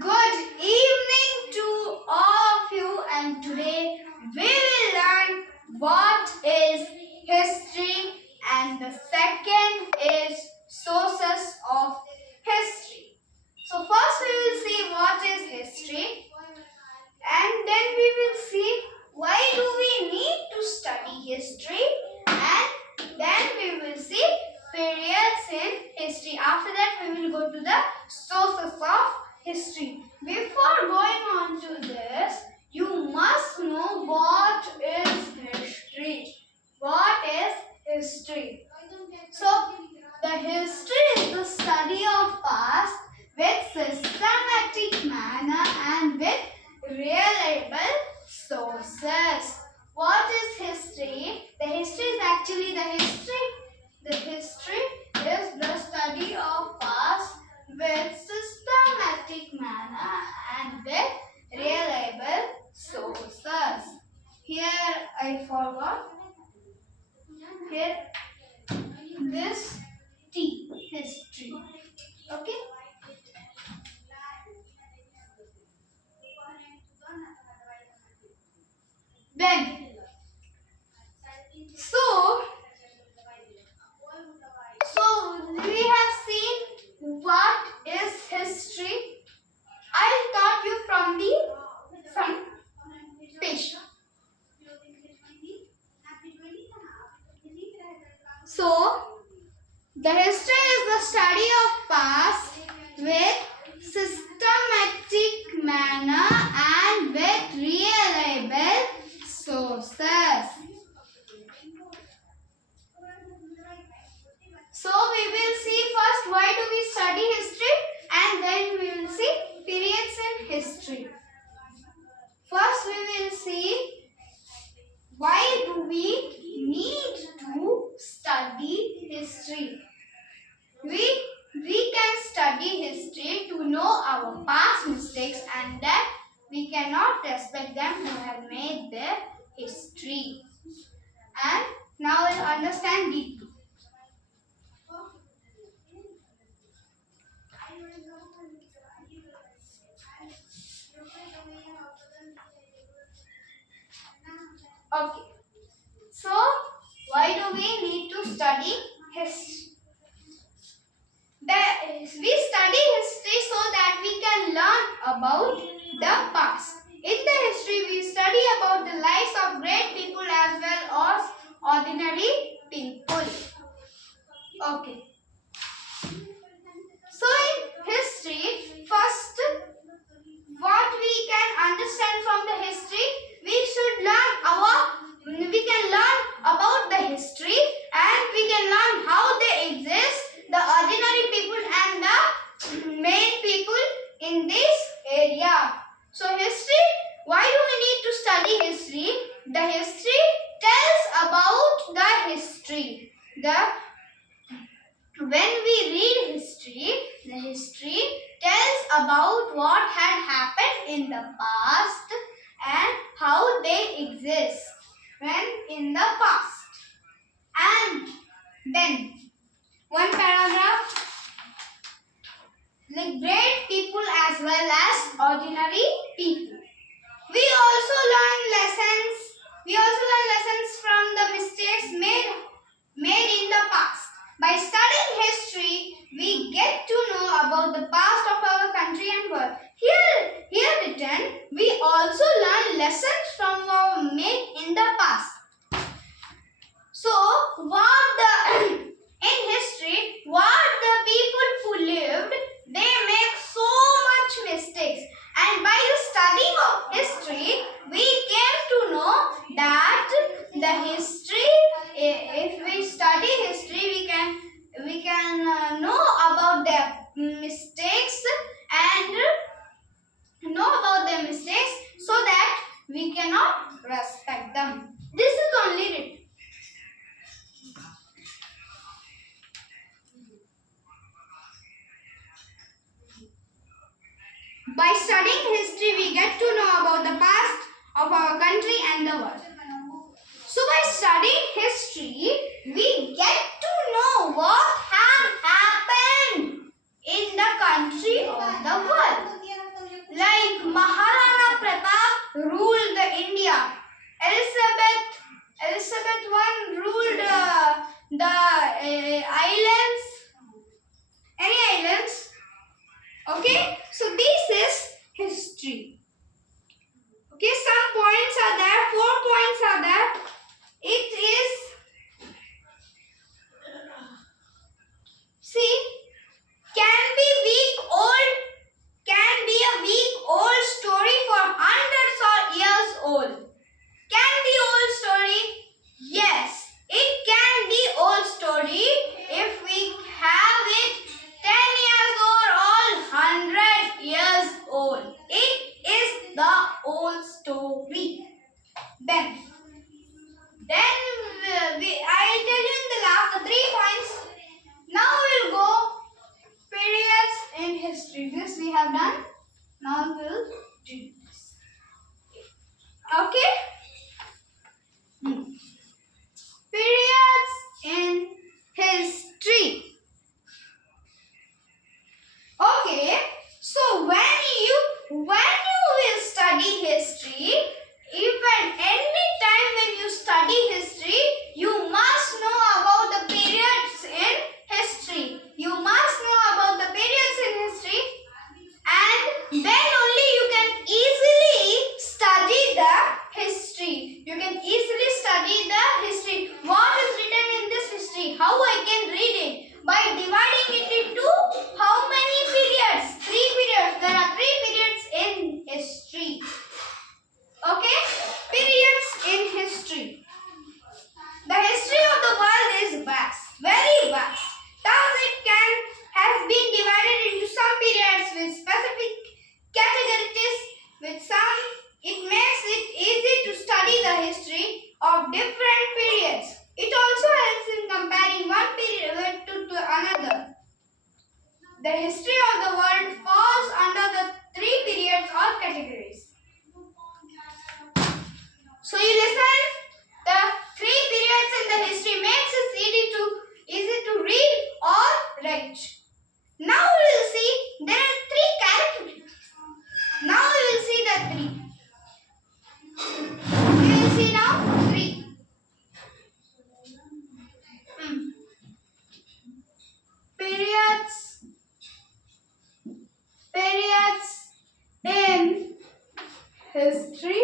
Good evening to all of you, and today we will learn what is history, and the second is sources of history. So first we will see what is history, and then we will see why do we need to study history, and then we will see periods in history. After that we will go to the sources of history. Before going on to this, you must know what is history. What is history? So, the history is the study of past with systematic manner and with reliable sources. What is history? The history is actually the history. The history is the study of past with systematic manner and with reliable sources. Here I forgot. Here this T, history. Okay. Then, so we have seen what is history. I taught you from the front page. So, the history is the study of past with systematic manner and with reliable sources. So we will see first why do we study history, and then we will see periods in history. First we will see why do we need to study history. We can study history to know our past mistakes, and that we cannot respect them who have made their history. And now we'll understand deeply. Okay. So, why do we need to study history? We study history so that we can learn about the past. In the history, we study about the lives of great people as well as ordinary people. Okay. So, in history, first, what we can understand from the history, we can learn about the history, and we can learn how they exist, the ordinary people and the main people in this area. So history, why do we need to study history? The history tells about the history. When we read history, the history tells about what had happened in the past and how they exist when in the past. And then one paragraph, like great people as well as ordinary people. We also learn lessons from the mistakes made in the past. By studying history, we get to know about the past of our country and world. Here written, we also learn lessons from our made in the past. So, in history, what the people who lived, they make so much mistakes. And by the studying of history, we get to know that the history, if we study history, we can know about their mistakes and know about their mistakes so that we cannot respect them. This is only written. By studying history, we get to know about the past of our country and the world. So by studying history, we get to know what had happened country of the world. Like Maharana Pratap ruled the India. Elizabeth I ruled the islands. Any islands? Okay, so this is history. Okay, some points are there. 4 points are there. It is, see, can be a week old story for hundreds of years old. Can be old story? Yes, it can be old story if we have it 10 years old or 100 years old. It is the old story. Then I'll tell you in the last 3 points. Now we'll go periods in history. This we have done. Now we'll do this. Okay? Periods in history. Okay, so when you will study history, even any time when you study history, you must know about the periods in history. You must know about the periods in history, and then only you can easily study the history. You can easily study the history. What is written in this history? How I can read it? By dividing it into how many periods? 3 periods. There are 3 periods in history. Okay? Periods in history. The history of the world is vast. Very vast. Thus it has been divided into some periods with specific categories. With some, it makes it easy to study the history of different periods. It also helps in comparing one period to another. The history of the world falls under the 3 periods or categories. So you listen. The 3 periods in the history makes it easy to read or write. Now we will see there are 3 categories. Now we will see the 3. We will see now 3. Periods in history.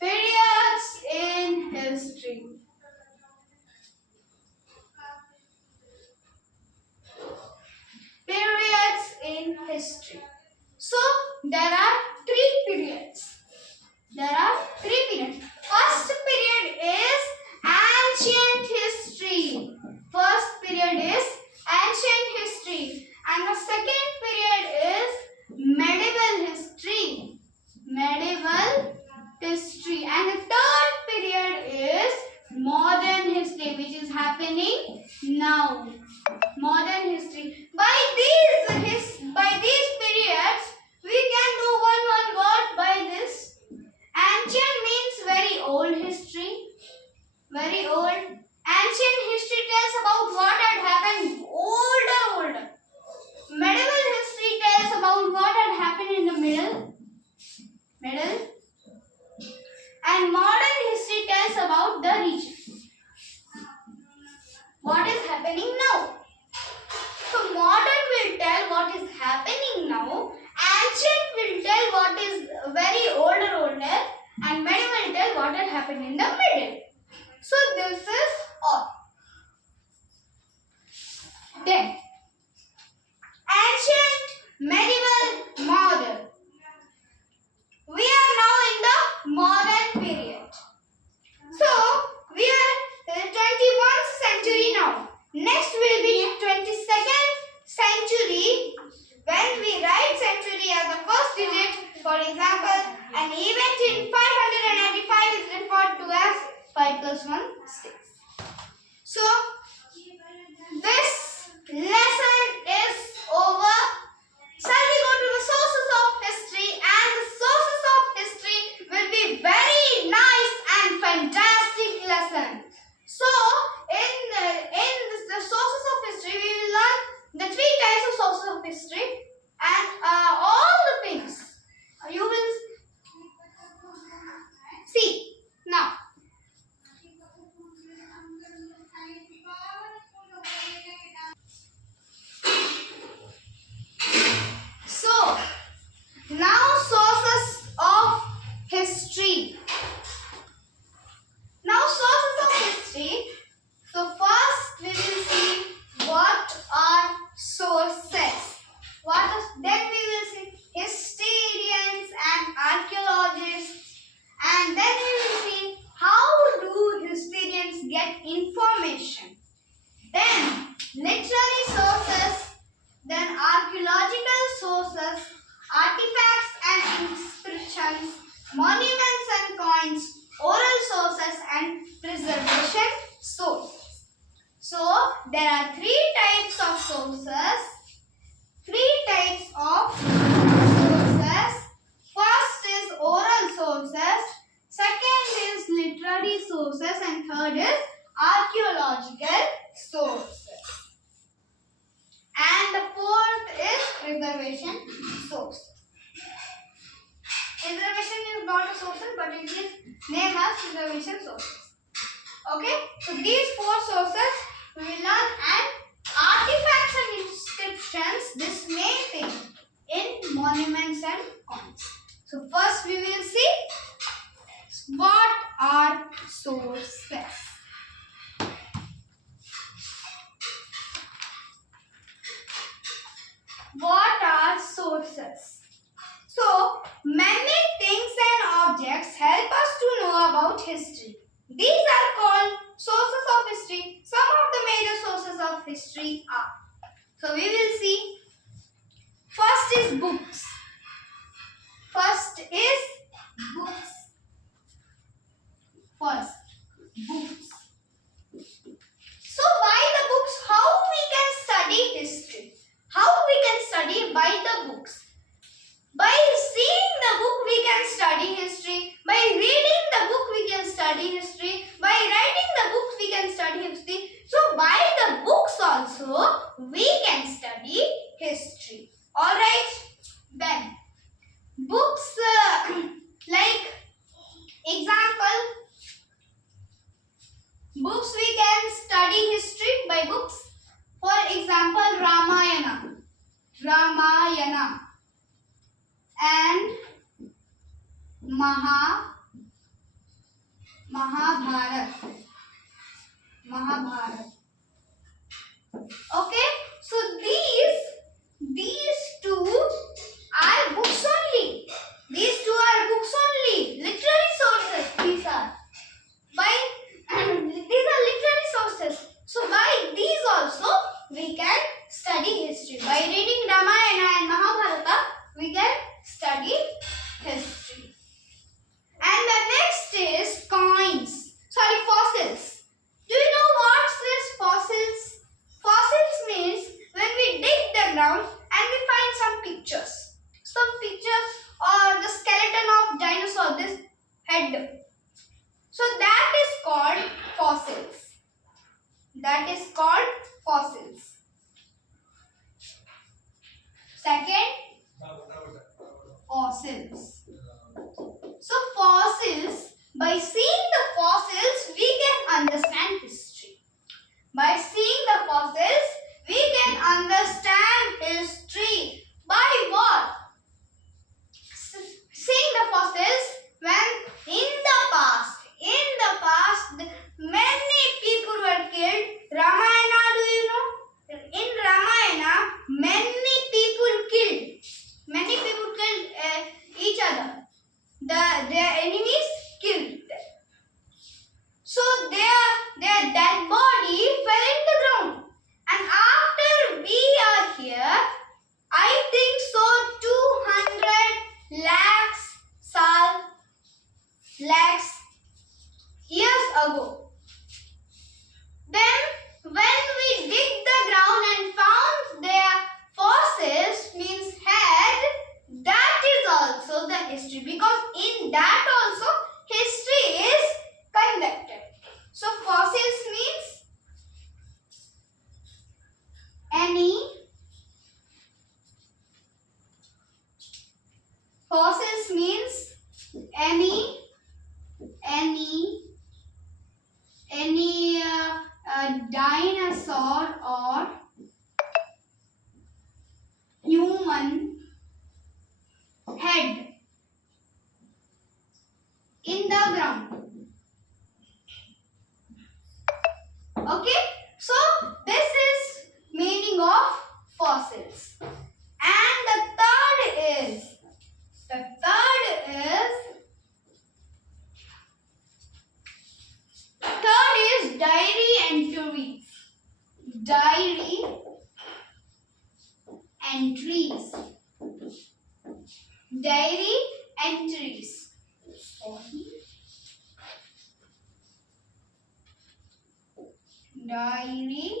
Periods in history. Periods in history. So there are 3 periods. There are 3 periods. First period is ancient history. First period is ancient history. And the second period is medieval history. Medieval history. And the third period is modern history, which is happening now. Modern history. By these periods, we can do one word by this. Ancient means very old history. Very old. Ancient history tells about what had happened older. Medieval history tells about what had happened in the middle. And modern history tells about the region. What is happening now? So modern will tell what is happening now. Ancient will tell what is very older. And medieval will tell what had happened in the middle. So this is all. Then ancient, medieval, modern. We are now in the modern period. So we are in the 21st century now. Next will be 22nd century. When we write century as the first digit, for example, an event in 595 is referred to as 5 plus 1, 6. So this lesson is over. reservation source. Reservation is not a source, but it is named as reservation sources. Okay, so these four sources we will learn, and artifacts and inscriptions, this main thing in monuments and coins. So first we will see what are sources. What are sources? So many things and objects help us to know about history. These are called sources of history. Some of the major sources of history are. So we will see. First is books. First is books. First, books. So by the books, how we can study history? How we can study by the books? By seeing the book we can study history. By reading the book we can study history. By writing the books we can study history. So by the books also we can study history. Alright. Then books like example, books we can study history by books. For example, Ramayana. Ramayana. And Mahabharat. Okay, so these two are books only. These two are books only. Literary sources. These are literary sources. So by these also we can study history. By reading Ramayana and Mahabharata, we can study history. And the next is coins. Sorry, fossils. Do you know what's this fossils? Fossils means when we dig the ground and we find some pictures. Some pictures or the skeleton of dinosaur, this head. So that is called fossils. That is called fossils. Second, fossils. So fossils, by seeing the fossils we can understand history. By seeing the fossils we can understand history. By what? Seeing the fossils when in the past many people were killed. Ramayana, do you know? In Ramayana many people killed each other. Their enemies killed them. So their dead body fell in the ground. And after we are here, I think so 200 lakhs years ago. Then when we dig the ground and found their fossils, means head, that is also the history, because in that also history is conducted. So fossils means any dinosaur or human head in the ground. Okay, so this is meaning of fossils. And the third is diary entries. Diary entries. Diary entries. Diary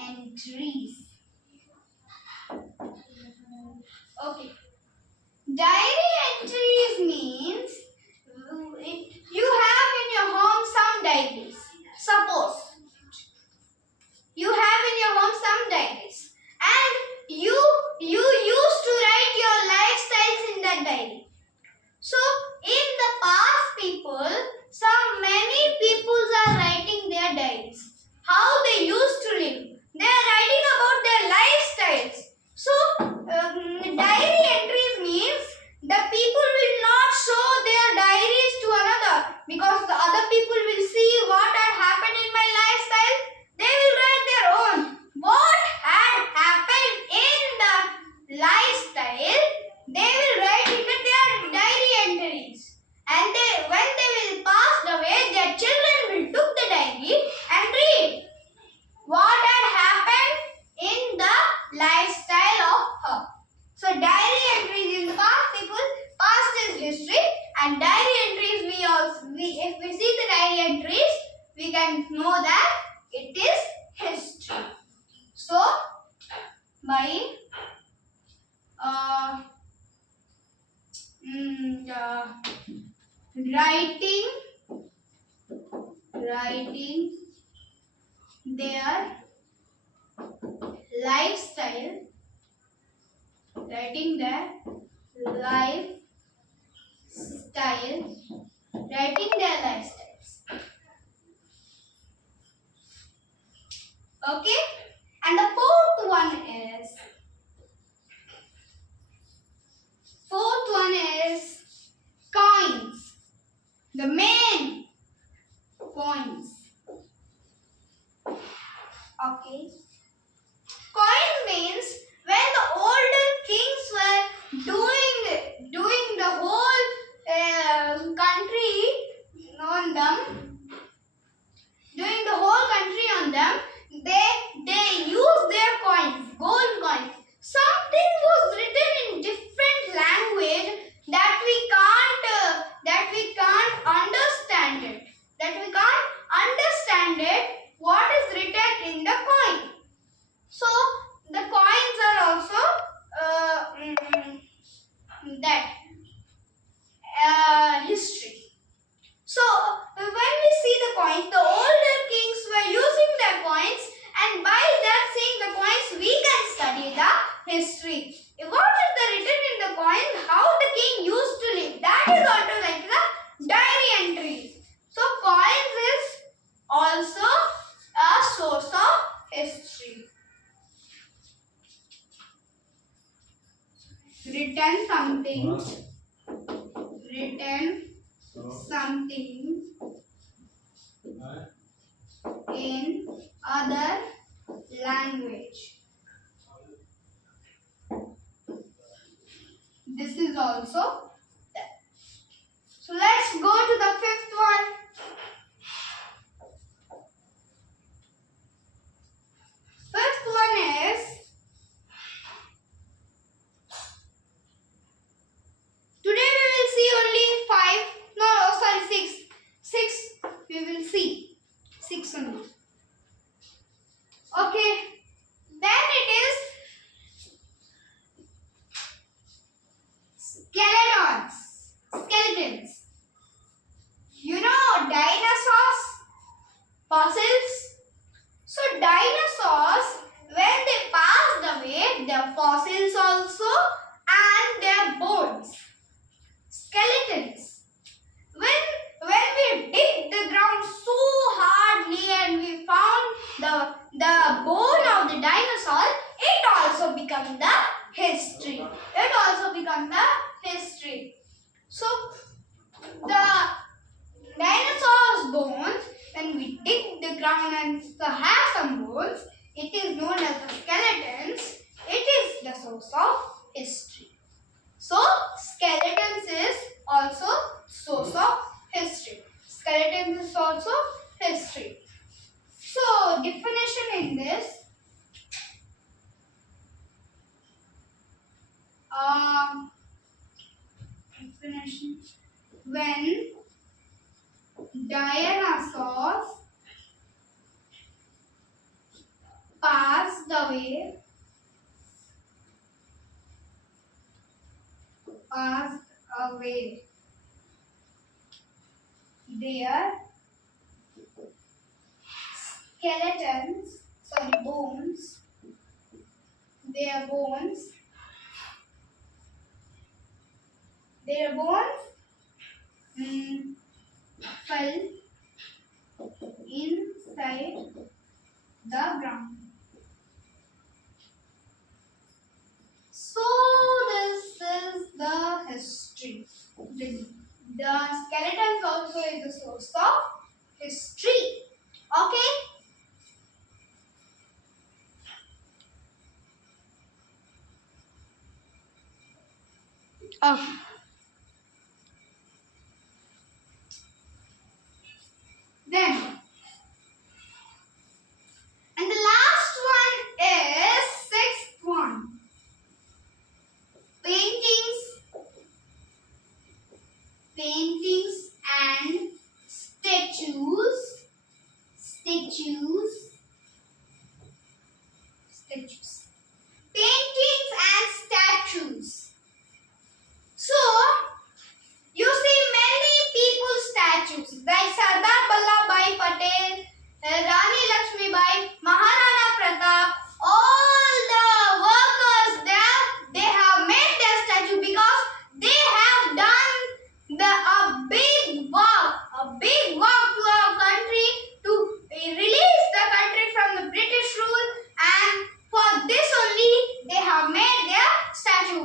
entries. Okay. Diary entries means you have in your home some diaries. Suppose you have in your home some diaries and you And diary entries, if we see the diary entries, we can know that it is history. So by writing their lifestyle, writing their lifestyle, writing their lifestyles. Okay, and the fourth one is coins. The main coins. Okay. Coins means when the older kings were doing the whole country on them, doing the whole country on them, they used their coins, gold coins. Something was written in different language that we can't understand it. What is written in the coin. So the coins are also that history. So when we see the coins, the older kings were using their coins, and by that seeing the coins, we can study the history. What is the written in the coin? How the king used to live? That is also like the diary entries. So coins is also a source of history. Written something in other language. This is also there. So let's go to the fifth one. Fifth one is, today we will see only 5, no, sorry, 6. 6 we will see. 6 only. Okay. Then it is skeletons. You know dinosaurs, fossils. So dinosaurs, when they passed away, their fossils also and their bones, skeletons. When we dig the ground so hardly and we found the bone of the dinosaur, it also becomes the history. So the dinosaur's bones, when we dig the ground and have some bones, it is known as the skeletons. It is the source of history. So skeletons is also source of history. Skeletons is also history. So definition in this, definition, when dinosaurs passed away, their skeletons, bones, fell inside the ground. So this is the history. The skeletons also is the source of history. Okay? Then, and the last one is sixth one. Paintings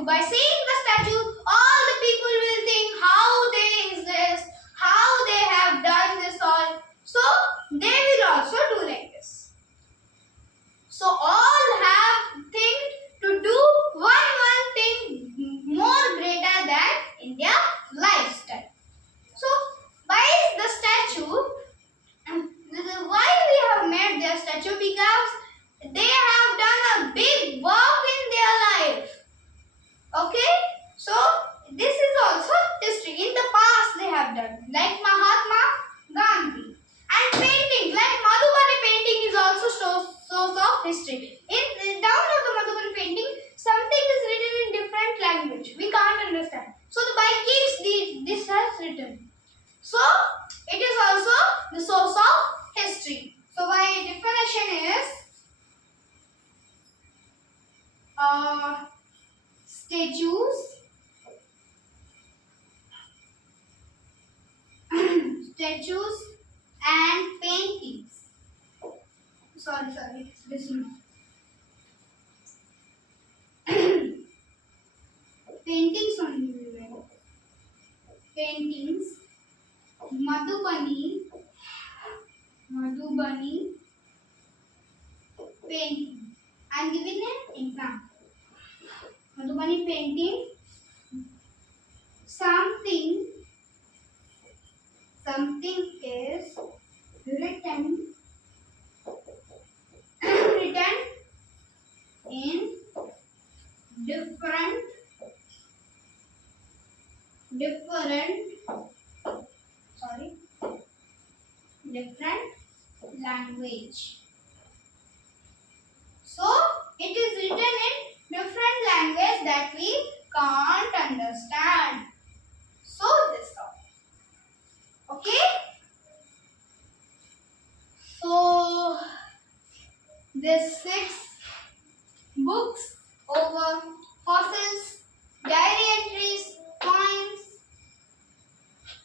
statue. By seeing the statue, all the people will think how they exist, how they have done this all. So they will also do like this. So all have think to do one thing more greater than in their lifestyle. So by the statue, why we have made their statue? Because they have done a big work in their life. Okay, so this is also history. In the past they have done, like Mahatma Gandhi. And painting, like Madhubani painting is also source of history. In down of the Madhubani painting, something is written in different language. We can't understand. So by kings this has written. So it is also the source of history. So my definition is statues and paintings. Sorry, listen. Paintings only. Paintings. Madhubani painting. I am giving an example. Madhubani painting. Something is written in different language. So it is written in different language that we can't understand. So this all. Okay. So there's 6 books over fossils, diary entries, coins,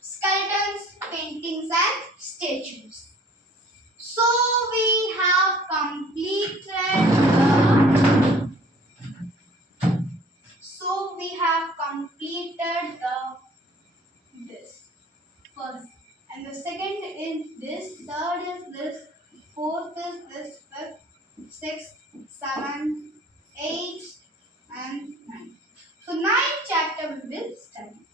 skeletons, paintings and statues. So we have completed this first, and the second is this, third is this, fourth is this, fifth, sixth, seventh, eighth and ninth. So 9th chapter we will study.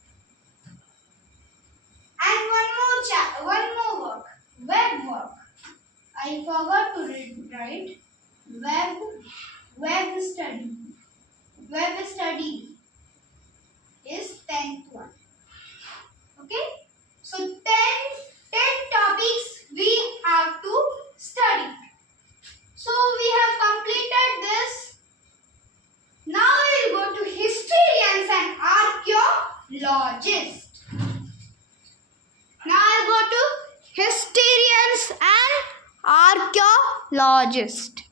And one more work, web work. I forgot to write web study. Web study is 10th one. Okay? So 10 topics we have to study. So we have completed this. Now we will go to historians and archaeologists. Now I will go to historians and archaeologists.